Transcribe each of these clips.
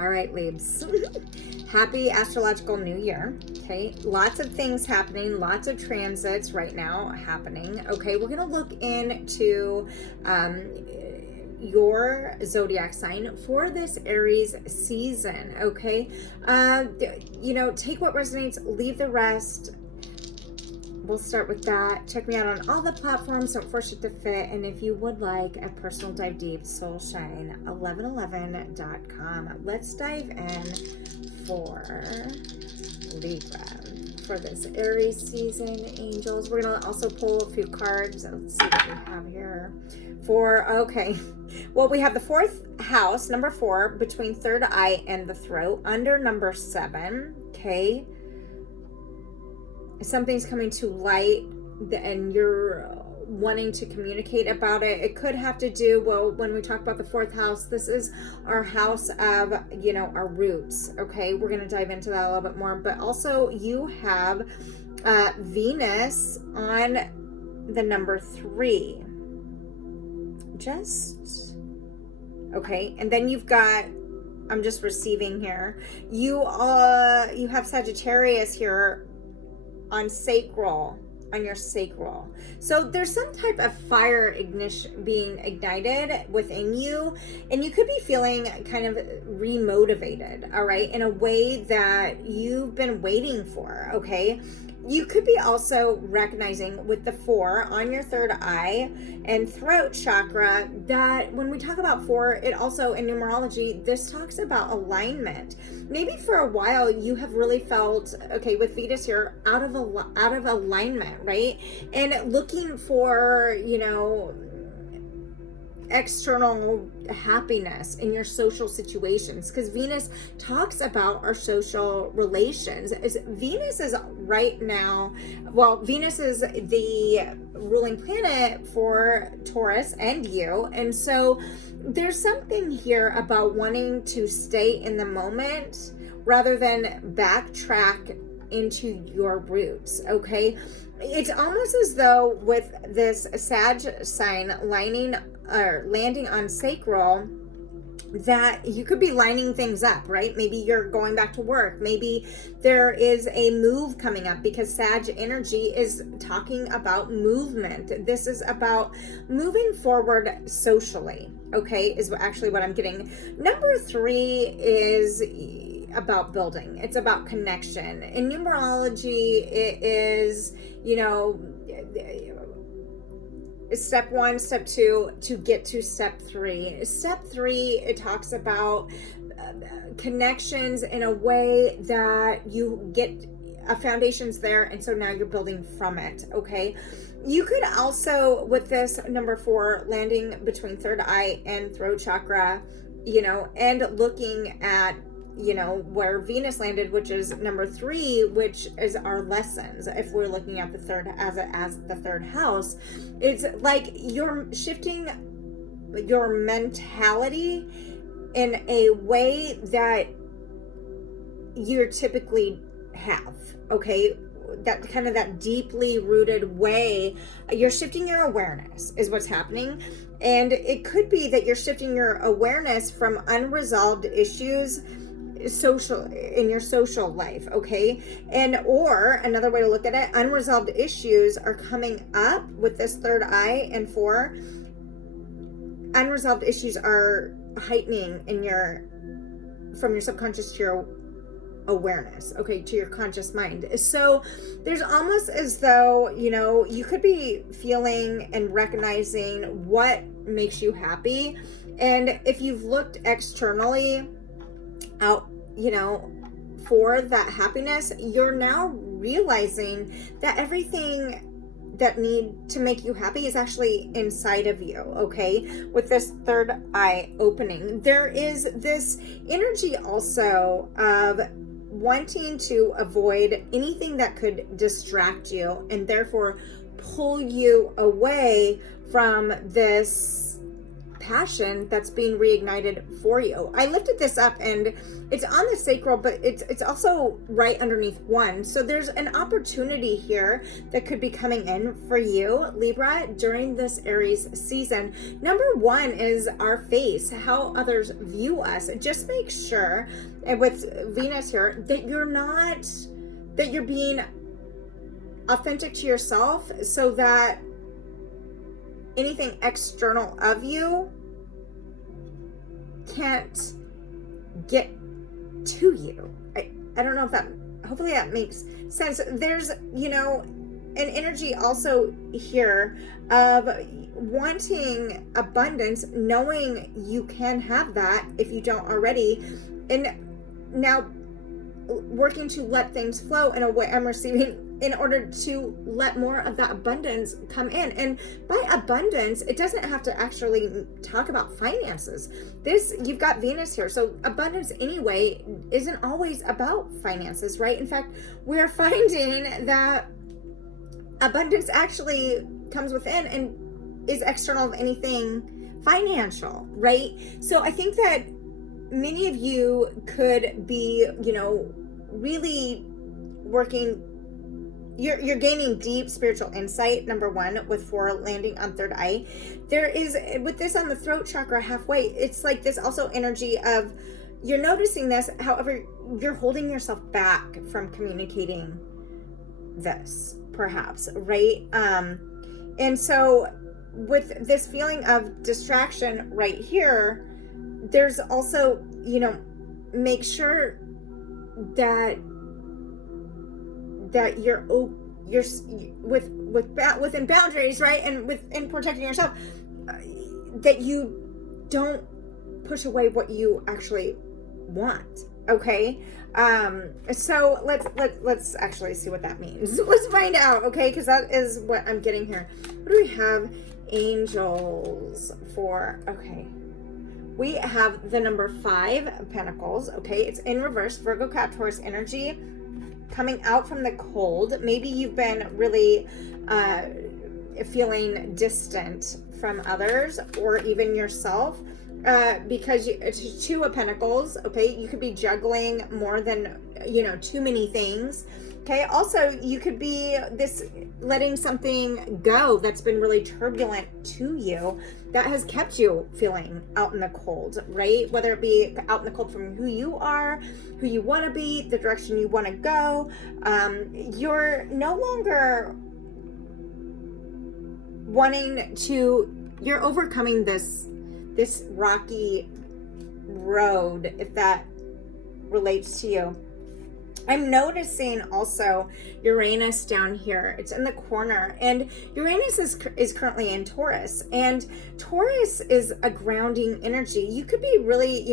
All right, Libs. Happy astrological new year. Okay, lots of things happening, lots of transits right now happening. Okay, we're going to look into your zodiac sign for this Aries season. Okay, take what resonates, leave the rest. We'll start with that. Check me out on all the platforms. Don't force it to fit. And if you would like a personal dive deep, soulshine1111.com. Let's dive in for Libra for this Aries season, angels. We're going to also pull a few cards. Let's see what we have here. Well, we have the fourth house, number 4, between third eye and the throat, under number 7. Okay. Something's coming to light and you're wanting to communicate about it. It could have to do, well, when we talk about the fourth house, this is our house of, our roots. Okay, we're going to dive into that a little bit more. But also you have Venus on the number 3. Okay, and then you've got, I'm just receiving here, you have Sagittarius here on your sacral. So there's some type of fire ignition being ignited within you, and you could be feeling kind of remotivated, all right, in a way that you've been waiting for. Okay, you could be also recognizing with the 4 on your third eye and throat chakra that when we talk about 4, it also in numerology, this talks about alignment. Maybe for a while you have really felt, okay, with Venus here, out of alignment, right? And looking for, external happiness in your social situations, because Venus talks about our social relations. Venus is right now, Venus is the ruling planet for Taurus and you, and so there's something here about wanting to stay in the moment rather than backtrack into your roots. Okay, it's almost as though with this Sag sign landing on sacral, that you could be lining things up, right? Maybe you're going back to work. Maybe there is a move coming up, because Sag energy is talking about movement. This is about moving forward socially, okay, is actually what I'm getting. Number 3 is about building. It's about connection. In numerology, it is, step 1, step 2 to get to step 3. Step 3, it talks about connections in a way that you get a foundation's there, and so now you're building from it. Okay, you could also, with this number 4 landing between third eye and throat chakra, and looking at where Venus landed, which is number 3, which is our lessons. If we're looking at the third as the third house, it's like you're shifting your mentality in a way that you typically have. Okay, that kind of that deeply rooted way. You're shifting your awareness is what's happening. And it could be that you're shifting your awareness from unresolved issues in your social life, okay? And or another way to look at it, unresolved issues are coming up with this third eye and 4. Unresolved issues are heightening from your subconscious to your awareness, okay, to your conscious mind. So there's almost as though, you could be feeling and recognizing what makes you happy. And if you've looked externally out, for that happiness, you're now realizing that everything that need to make you happy is actually inside of you. Okay, with this third eye opening, there is this energy also of wanting to avoid anything that could distract you and therefore pull you away from this passion that's being reignited for you. I lifted this up and it's on the sacral, but it's also right underneath one. So there's an opportunity here that could be coming in for you, Libra, during this Aries season. Number one is our face, how others view us. Just make sure, and with Venus here, that you're being authentic to yourself, so that anything external of you can't get to you. I don't know if that, hopefully that makes sense. There's, an energy also here of wanting abundance, knowing you can have that if you don't already, and now working to let things flow in a way I'm receiving in order to let more of that abundance come in. And by abundance, it doesn't have to actually talk about finances. You've got Venus here. So abundance anyway isn't always about finances, right? In fact, we're finding that abundance actually comes within and is external of anything financial, right? So I think that many of you could be, really working. You're gaining deep spiritual insight, number one, with 4 landing on third eye. There is, with this on the throat chakra halfway, it's like this also energy of, you're noticing this, however, you're holding yourself back from communicating this, perhaps, right? And so with this feeling of distraction right here, there's also, make sure that you're within boundaries, right? And within protecting yourself, that you don't push away what you actually want. Okay. So let's actually see what that means. Let's find out. Okay. Because that is what I'm getting here. What do we have? Angels for, okay. We have the number 5 of Pentacles. Okay. It's in reverse, Virgo, Cap, Taurus energy. Coming out from the cold. Maybe you've been really feeling distant from others or even yourself because it's 2 of Pentacles. Okay, you could be juggling more than too many things. Okay, also you could be letting something go that's been really turbulent to you, that has kept you feeling out in the cold, right? Whether it be out in the cold from who you are, who you want to be, the direction you want to go. You're no longer wanting to, you're overcoming this rocky road, if that relates to you. I'm noticing also Uranus down here. It's in the corner, and Uranus is currently in Taurus, and Taurus is a grounding energy. You could be really,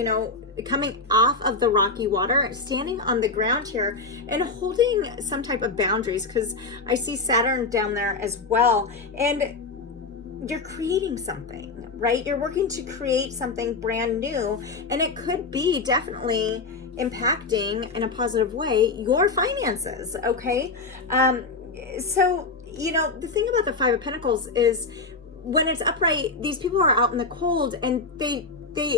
coming off of the rocky water, standing on the ground here and holding some type of boundaries, because I see Saturn down there as well, and you're creating something, right? You're working to create something brand new, and it could be definitely impacting in a positive way your finances. Okay. So, the thing about the 5 of Pentacles is when it's upright, these people are out in the cold and they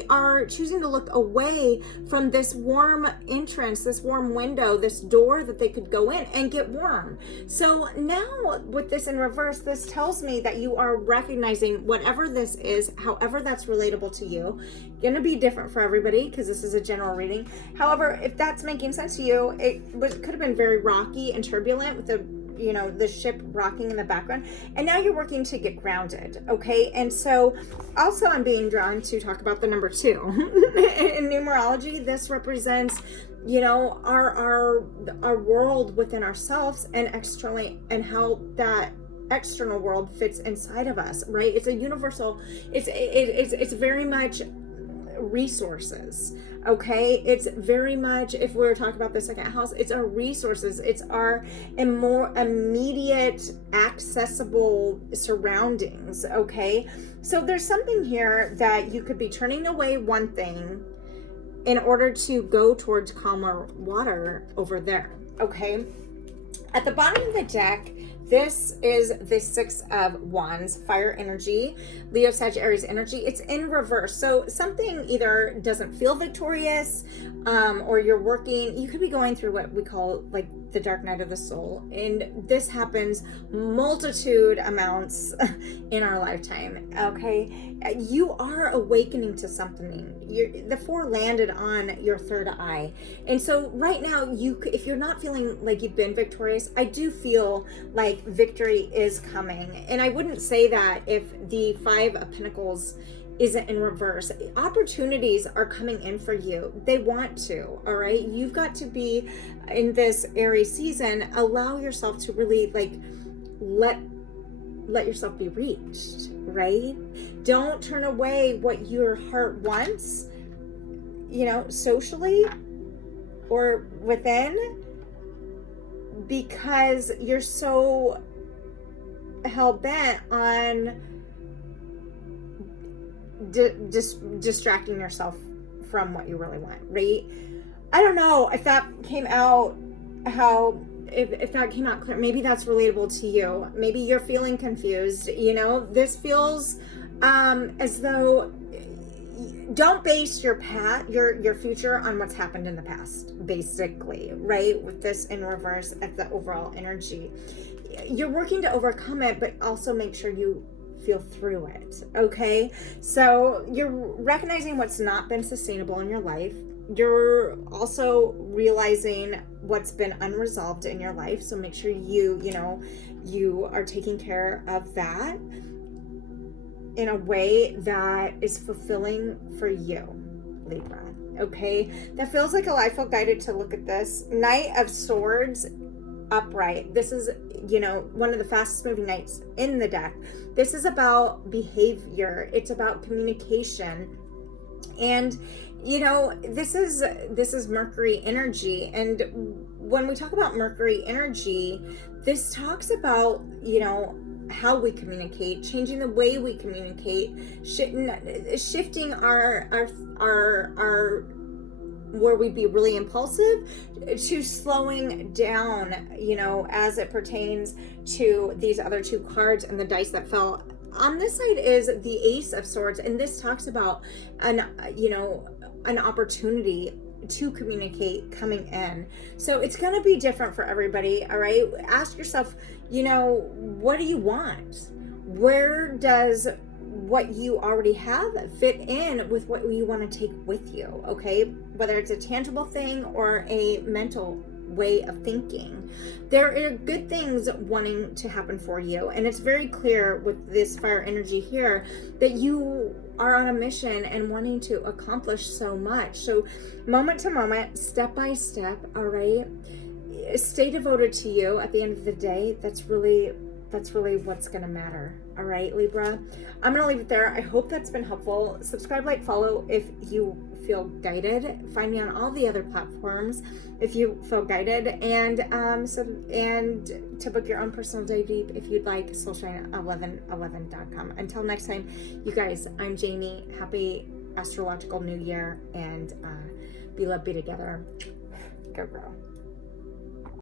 are choosing to look away from this warm entrance, this warm window, this door that they could go in and get warm. So now with this in reverse, this tells me that you are recognizing whatever this is, however that's relatable to you. Going to be different for everybody because this is a general reading. However, if that's making sense to you, could have been very rocky and turbulent with the ship rocking in the background, and now you're working to get grounded. Okay. And so also I'm being drawn to talk about the number 2 in numerology. This represents our world within ourselves and externally, and how that external world fits inside of us, right? It's a universal, it's very much resources. Okay, it's very much, if we're talking about the second house, it's our resources, it's our more immediate accessible surroundings. Okay, so there's something here that you could be turning away one thing in order to go towards calmer water over there. Okay, at the bottom of the deck, This is the Six of Wands, fire energy, Leo, Sagittarius energy. It's in reverse. So something either doesn't feel victorious, or you're working, you could be going through what we call like the dark night of the soul. And this happens multitude amounts in our lifetime. Okay. You are awakening to something. The four landed on your third eye. And so right now, if you're not feeling like you've been victorious, I do feel like victory is coming. And I wouldn't say that if the Five of Pentacles isn't in reverse. Opportunities are coming in for you. They want to, all right? You've got to be in this Aries season, allow yourself to really like let yourself be reached, right? Don't turn away what your heart wants, socially or within, because you're so hell-bent on distracting yourself from what you really want, right? I don't know if that came out if that came out clear. Maybe that's relatable to you. Maybe you're feeling confused. This feels as though don't base your future on what's happened in the past, basically, right? With this in reverse at the overall energy. You're working to overcome it, but also make sure you feel through it, okay? So you're recognizing what's not been sustainable in your life. You're also realizing what's been unresolved in your life. So make sure you are taking care of that in a way that is fulfilling for you, Libra, okay? That feels like I feel guided to look at this. Knight of Swords, upright. This is, one of the fastest moving knights in the deck. This is about behavior. It's about communication. And this is Mercury energy. And when we talk about Mercury energy, this talks about, how we communicate, changing the way we communicate, shifting our where we'd be really impulsive to slowing down, as it pertains to these other two cards and the dice that fell. On this side is the Ace of Swords, and this talks about an opportunity to communicate coming in. So it's going to be different for everybody, all right? Ask yourself, what do you want? Where does what you already have fit in with what you want to take with you, okay? Whether it's a tangible thing or a mental way of thinking. There are good things wanting to happen for you, and it's very clear with this fire energy here that you are on a mission and wanting to accomplish so much. So moment to moment, step by step, all right? Stay devoted to you. At the end of the day, that's really what's going to matter. All right, Libra. I'm going to leave it there. I hope that's been helpful. Subscribe, like, follow if you feel guided. Find me on all the other platforms if you feel guided. And to book your own personal day deep if you'd like, soulshine1111.com. Until next time, you guys, I'm Jamie. Happy astrological new year, and be loved, be together. Go girl.